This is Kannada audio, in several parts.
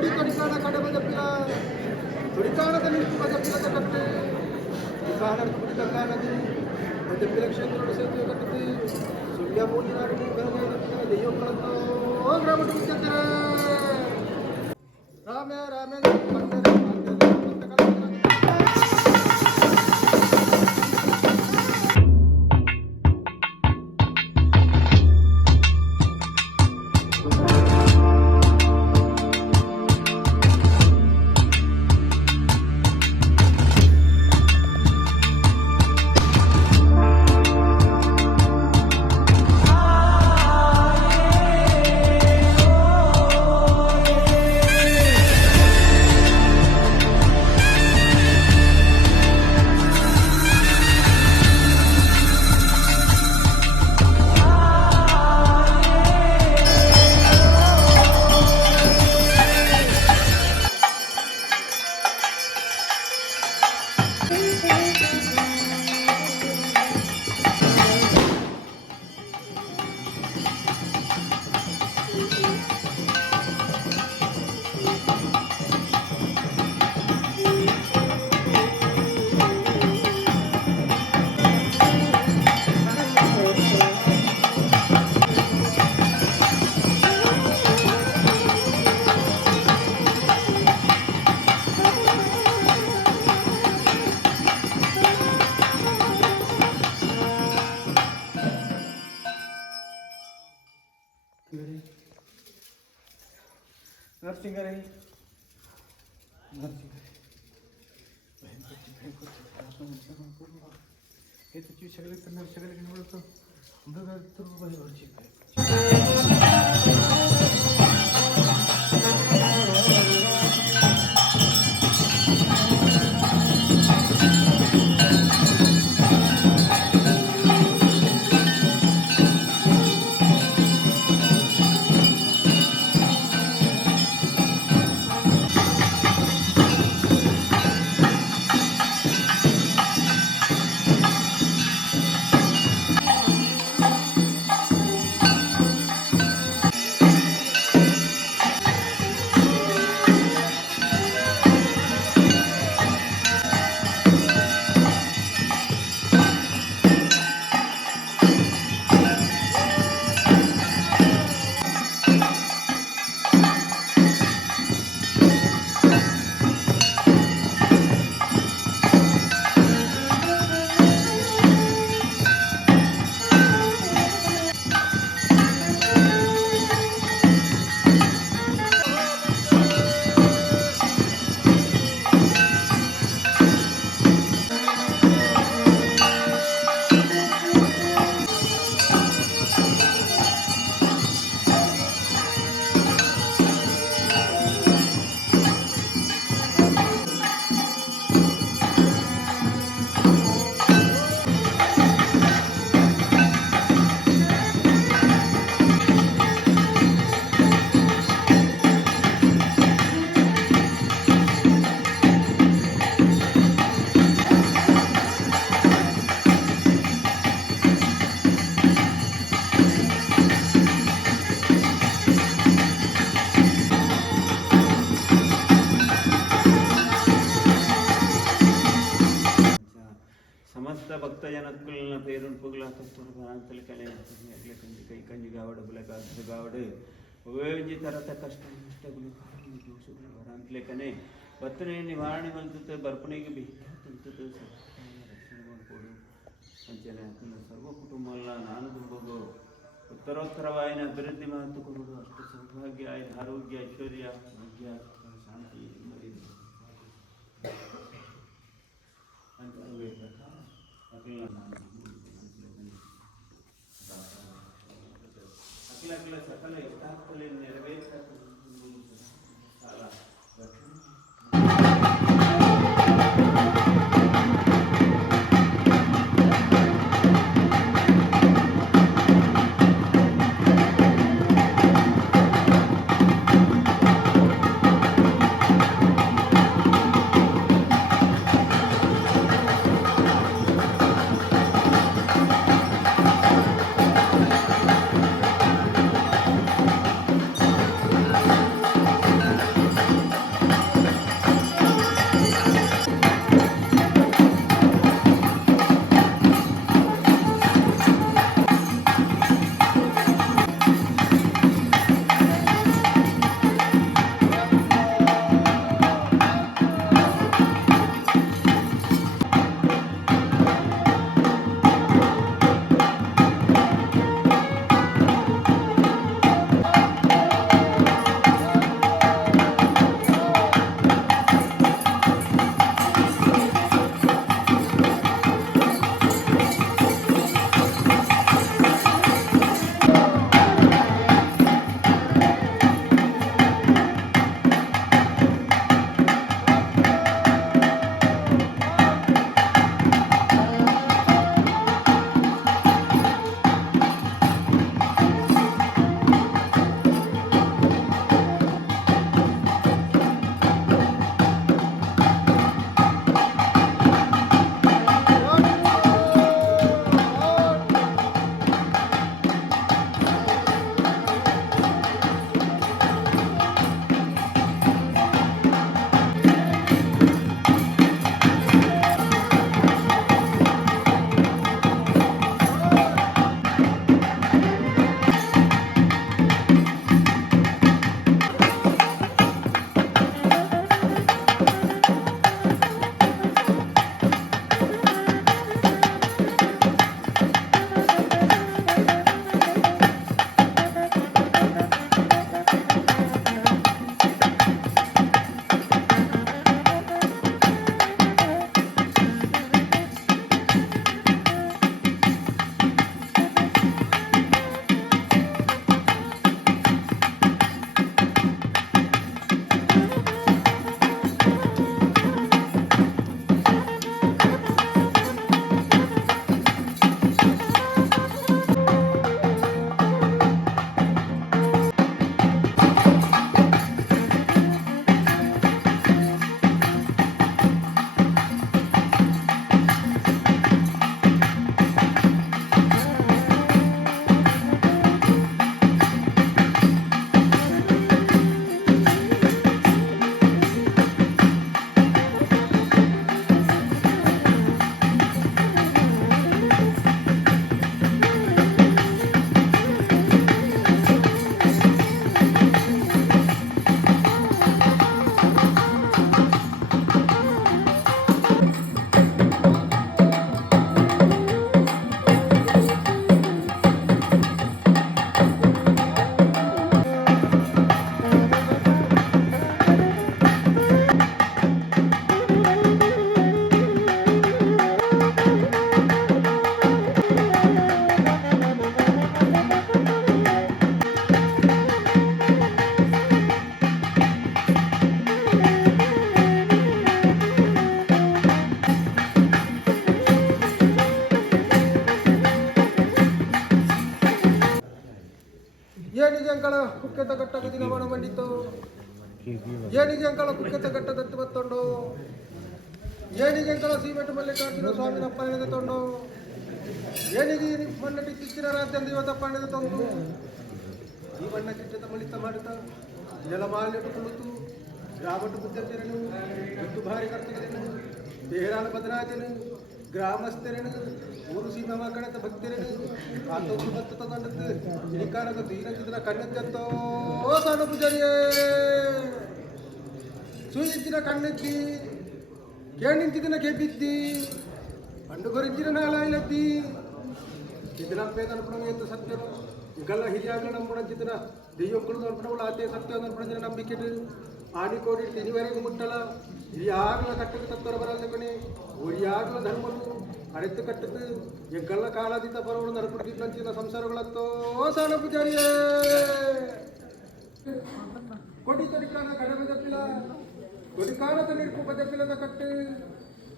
थोडी कणिकाना कडे पिला थोडी कानात पिलाचा कट्टे काना कुठे गंगा नदी पिला क्षेत्र सुल्या बोली देव कळतो ग्राम राम राम नर्सिंग आहे हे त्याची सगळे करणार सगळे निवडतो समस्त भक्तजनकुल पेरून पुगला कस्तुरभांतल कले कई कंजी गावड बुलका गावड वेळजी तरत कष्ट नष्ट भरांतले कने बत्तने निवारणे मलतुते बर्पणेಗೆ भिक्षा तुमतुते रक्षण कोಡು ಅಂಚನೆ ಸರ್ವ ಕುಟುಂಬಲ್ಲ ನಾನು ತುಂಬಗೋ ಉತ್ತರೋತ್ತರವಾಯಿನ ಅಭಿವೃದ್ಧಿ ಮಾತು ಕೊಡುವುದು ಅಷ್ಟು ಸೌಭಾಗ್ಯ ಆರೋಗ್ಯ ಐಶ್ವರ್ಯ ಭಾಗ್ಯ ಶಾಂತಿ अखिल सकल इष्टार्थले नेरवेर्ता ಕುಕ್ಕೆತ ಕಟ್ಟಕ ದಿನವನ ಮಂಡಿತು ಏನಿಗೆ ಅಂಕಳ ಕುಕ್ಕೆತ ಕಟ್ಟದತ್ತು ಬತ್ತೊಂಡು ಏನಿಗೆ ಅಂಕಳ ಸೀಮೆಟ್ಟು ಮಲ್ಲಿಕಾರ್ಜುನ ಸ್ವಾಮಿನ ಅಪ್ಪಣೆದ ತೊಂಡು ಏನಿಗೆ ಮಣ್ಣಟಿ ಕಿಚ್ಚಿನ ರಾಜ್ಯ ಇವತ್ತಪ್ಪ ಹಣ್ಣದ ತೊಂದು ಈ ಬಣ್ಣ ಚಿಟ್ಟದ ಮಳಿತ ಮಾಡುತ್ತಾ ಜಲ ಮಾಲಿನ್ಯ ಕುಳಿತು ಗ್ರಾಮಟ್ಟು ಬುದ್ಧತೆರನು ಮತ್ತು ಭಾರಿ ಕರ್ತಕರನು ಬೇರಾನ ಬದರಾಜನು ಗ್ರಾಮಸ್ಥರನು ಊರು ಸೀಮೆ ಮಕ್ಕಳದ ಭಕ್ತರನು ಆತೊಂದು ಬತ್ತ ತಂದದ್ದು ಇನಿಕಾರದ ದೀನಚಿದ್ರ ಕಣ್ಣೆದ್ದತ್ತೋ ಸಣ್ಣ ಪೂಜಾರಿಯೇ ಸೂಯಿಚ್ಚಿನ ಕಣ್ಣೆತ್ತಿ ಕೇಣಿಂಚಿದಿನ ಕೆಬ್ಬಿದ್ದಿ పండు గురించిన నాలాయిలద్ది ఇదిన పేద అనుకున్న సత్యం ఇంకల్లా ಹಿರಿಯಾಗಲ ನಮ್ಮ ಜಿತನ ದೆಯ್ಯಂಗಳು ನೋಡ್ಕೊಂಡವಳ ಆತೆ ಸತ್ಯ ನೋಡ್ಕೊಂಡ ನಂಬಿಕೆ ಆಡಿ ಕೋಡಿ ತಿನಿವರೆಗೂ ಮುಟ್ಟಲ ಹಿರಿಯಾಗಲ ಕಟ್ಟಕ್ಕೆ ತತ್ವರ ಬರಲ್ಲ ಕಣೆ ಒರಿಯಾಗಲ ಧರ್ಮವು ಅಡೆತ್ತು ಕಟ್ಟದ್ದು ಎಂಕಲ್ಲ ಕಾಲಾದಿತ ಬರೋಳು ನಡ್ಕೊಟ್ಟಿದ್ದಂಚಿನ ಸಂಸಾರಗಳತ್ತೋ ಸಾಲ ಪೂಜಾರಿಯೇ ಕೊಡಿ ತಡಿಕಾನ ಕಡಿಮೆ ತಪ್ಪಿಲ್ಲ ಕೊಡಿಕಾನ ತನಿಡ್ಕು ಬದಪಿಲ್ಲದ ಕಟ್ಟು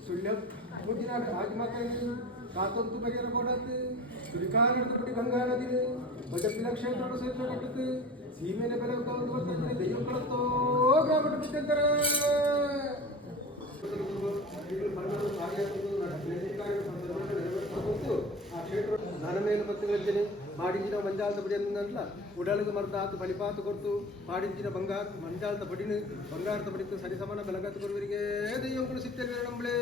ಸುಳ್ಯ ಮುಗಿನ ರಾಜಮಾತೆಯನ್ನು ಕಾತಂತು ಬಗೆಯರ ಗೋಡತ್ತು ಸುರಿಕಾನದ ಪುಡಿ ಗಂಗಾ ನದಿ ಬಜಪಿಲ ಕ್ಷೇತ್ರ ಸೇತುವೆ ಕಟ್ಟುತ್ತೆ ಸೀಮೆನೆ ಬೆಲೆ ಒಂದು ಬರ್ತದೆ ದೆಯ್ಯಗಳತ್ತೋ ಗ್ರಾಮದ ಬಿದ್ದಂತಾರೆ ಆ ಕ್ಷೇತ್ರ ನನ್ನ ಮೇಲೆ ಬತ್ತುಗಳಿದ್ದೇನೆ ಮಾಡಿಂಜಿನ ಮಂಜಾಲದ ಬಡಿಯನ್ನಲ್ಲ ಉಡಲದ ಮರದ ಆತು ಬಲಿಪಾತು ಕೊಡ್ತು ಮಾಡಿಂಜಿನ ಬಂಗಾರ ಮಂಜಾಲದ ಬಡಿನ ಬಂಗಾರದ ಬಡಿತು ಸರಿಸಮಾನ ಬೆಲಗಾತು ಕೊರುವರಿಗೆ ದೆಯ್ಯಗಳು ಸಿಟ್ಟಲ್ಲಿ ನಂಬಳೇ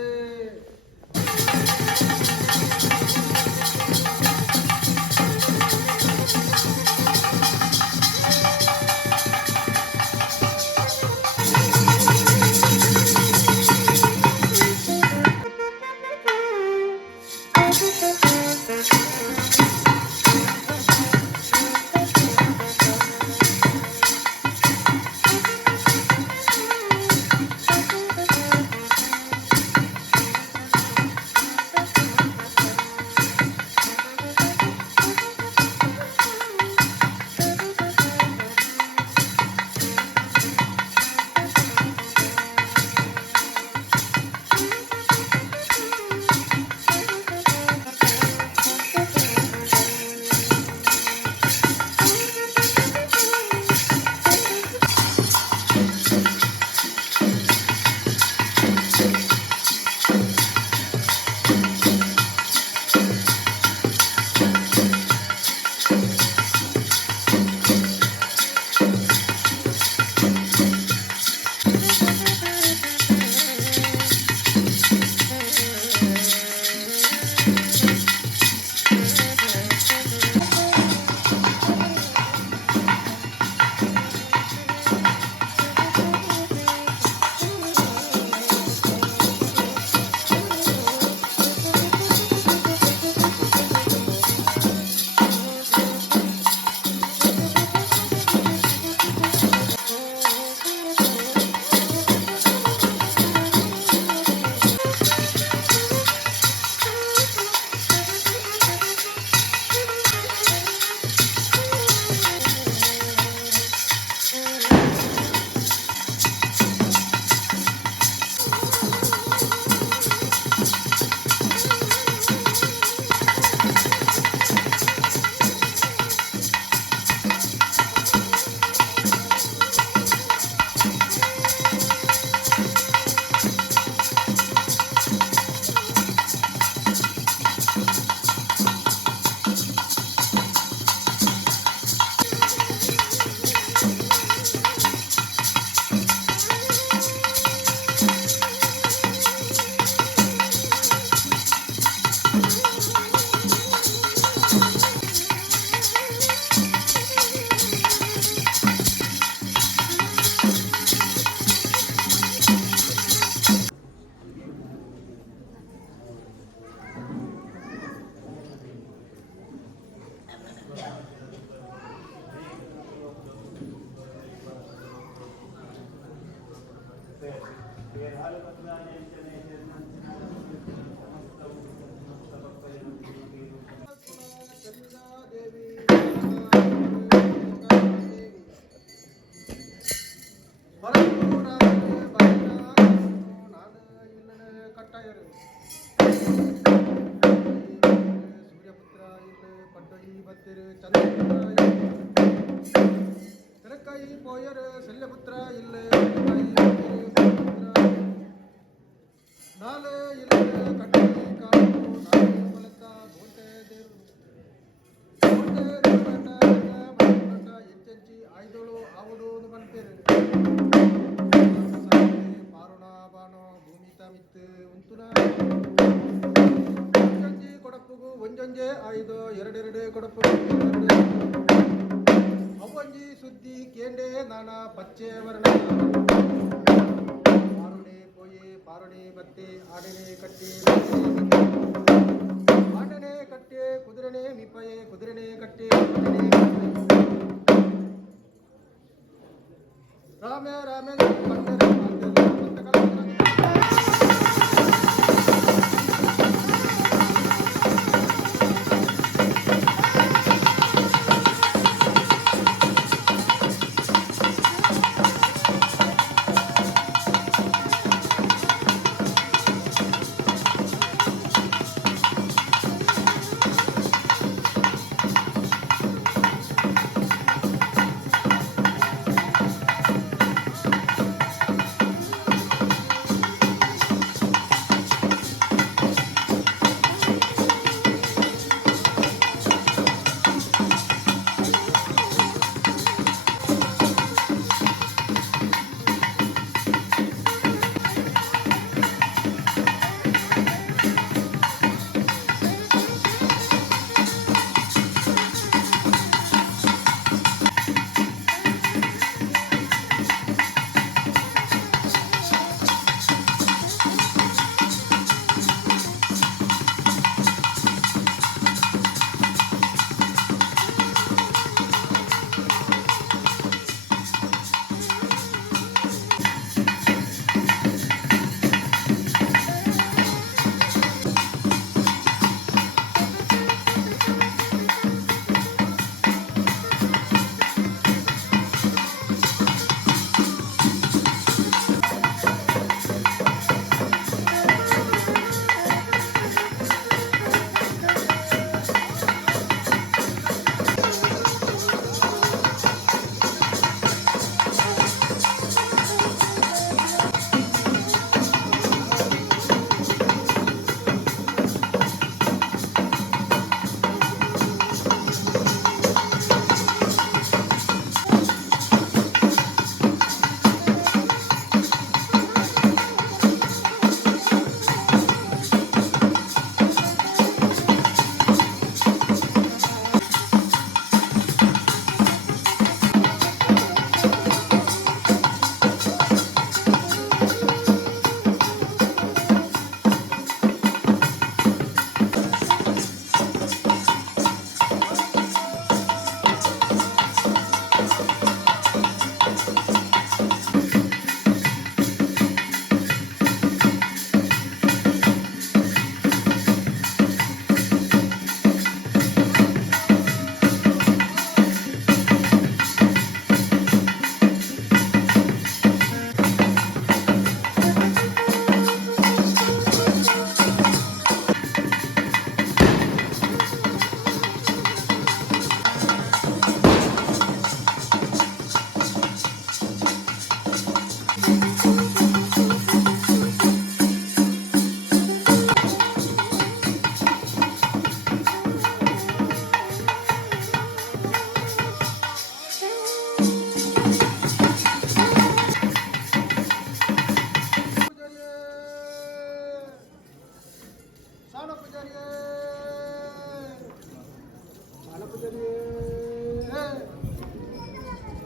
ಸೂರ್ಯಪುತ್ರ ಇಲ್ಲ ಪಡ್ಡೊಳಿ ಬತ್ತಿರು ಚಂದ್ರ ಕೈ ಪೋಯರು ಶಲ್ಯಪುತ್ರ ಇಲ್ಲೇ ನಾಳೆ ಇಲ್ಲ ಕಟ್ಟಿ ಕಾಲು ನಾಳೆ ಮಲಕ ಬೋಟೆ ಹೆಚ್ಚೆಚ್ಚಿ ಆಯ್ದಳು ಆವುಡು ಬಂತೇನೆ ಪಾರುಣ ಬಾನೋ ಭೂಮಿತ ಮಿತ್ತು ಉಂತುನ ಒಂಜೊಂಜಿ ಕೊಡಪ್ಪುಗು ಒಂಜೊಂಜೆ ಆಯ್ದು ಎರಡೆರಡೆ ಕೊಡಪ್ಪುಗು ಅವೊಂಜಿ ಸುದ್ದಿ ಕೇಂಡೆ ನಾನಾ ಪಚ್ಚೆ ವರ್ಣ ಪಾರುಣೆ ಪೋಯಿ ಪಾರುಣೆ ಬತ್ತೆ ಆಡನೆ ಕಟ್ಟೆ ಆಡನೆ ಕಟ್ಟೆ ಕುದುರೆನೆ ಮಿಪ್ಪಯೆ ಕುದುರೆನೆ ಕಟ್ಟೆ ರಾಮೇ ರಾಮೇ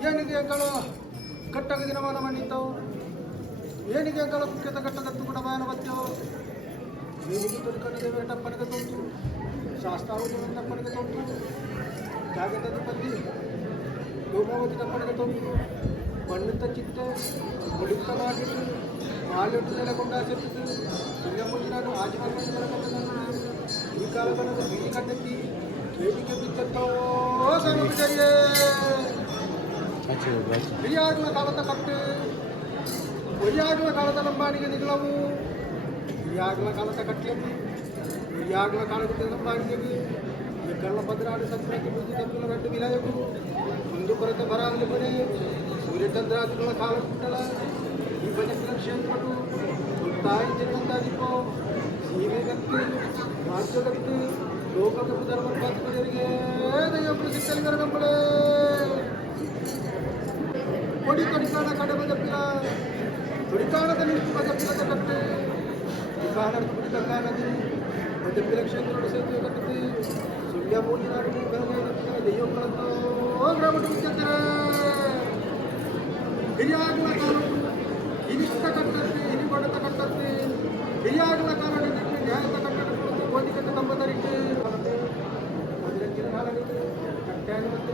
ಏನಿಗೆ ಅಂಗಳು ಕಟ್ಟಗ ದಿನಮಾನ ಮಣ್ಣಿದ್ದವು ಏನಿಗೆ ಅಂಗಳು ಕುಕ್ಕೆತ ಕಟ್ಟದತ್ತು ಕೂಡ ಬಾಯನ ಬತ್ತವು ಏನಿಗೆ ತುರ್ಕನಿಗೆ ವೇಟಪ್ಪನಿಗೆ ತೊಂತು ಶಾಸ್ತಾವುದು ವೇಟಪ್ಪನಿಗೆ ತೊಂತು ಜಾಗದ ಪಲ್ಲಿ ಗೋಮಾವತಿ ತಪ್ಪನಿಗೆ ತೊಂತು ಮಣ್ಣಿದ್ದ ಚಿತ್ತೆ ಮುಡಿತ ಮಾಡಿದ್ದು ಹಾಲಿಟ್ಟು ನೆಲೆಗೊಂಡ ಸೆಟ್ಟಿದ್ದು ಸಿಂಗಪುರಿನಾಡು ಆಜಮಾನ ಈ ಕಾಲದ ಬೀಳಿ ಕಟ್ಟೆತ್ತಿ ಕೇಳಿಕೆ ಬಿದ್ದೋ ಸರಿಯೇ ಹಿರಿಯಾಗಲ ಕಾಲದ ಕಟ್ಟೆ ಒಯ್ಯಾಗಲ ಕಾಲದ ಲಂಬಾಣಿಗೆ ನಿಗಳವು ಹಿರಿಯಾಗಲ ಕಾಲದ ಕಟ್ಟೆಯಲ್ಲಿ ಹಿರಿಯಾಗಲ ಕಾಲದ ಲಂಬಾಣಿಗೆ ಎಕ್ಕಳ ಭದ್ರಾಡು ಸತ್ಯಕ್ಕೆ ಬುದ್ಧಿ ತಪ್ಪಲ ಗಂಟು ವಿಲಯವು ಮುಂದು ಕೊರತೆ ಬರಾಗಲಿ ಬರೀ ಸೂರ್ಯಚಂದ್ರಾದಿಗಳ ಕಾಲ ಕುಟ್ಟಲ ಈ ಬಜೆಟ್ ಕ್ಷೇತ್ರಗಳು ತಾಯಿ ಜಗತ್ತಾದಿಪ್ಪೋ ಸೀಮೆಗತ್ತು ರಾಜ್ಯಗತ್ತು ಲೋಕಗತ್ತು ಧರ್ಮಕ್ಕೆ ದೈವ ಪ್ರಸಿದ್ಧಲಿಗರ ನಂಬಳೆ ಕೊಡಿ ಕಡಿಕಾಣ ಕಡೆ ಬಜಪಿಲ ಕೊಡಿಕಾಣದಲ್ಲಿ ಬಜಪಿಲ ಕಟ್ಟೆ ಕಾಣ ಕುಡಿಕಾಣದಿ ಬಜಪಿಲ ಕ್ಷೇತ್ರ ಸೇತುವೆ ಕಟ್ಟತಿ ಸುಳ್ಯ ಮೂಲಿನಾಡು ಬೆಳಗಾವಿ ದೈವಗಳಂತೋ ಗ್ರಾಮ ಹಿರಿಯಾಗಲ ಕಾಲ ಇನಿಷ್ಟ ಕಟ್ಟತ್ತೆ ಹಿರಿ ಬಡತ ಕಟ್ಟತ್ತೆ ಹಿರಿಯಾಗಲ ಕಾಲ ನ್ಯಾಯದ ಕಟ್ಟಡ ಗೋಧಿ ಕಟ್ಟ ಕಂಬದರಿಗೆ ಕಟ್ಟಾನು ಮತ್ತು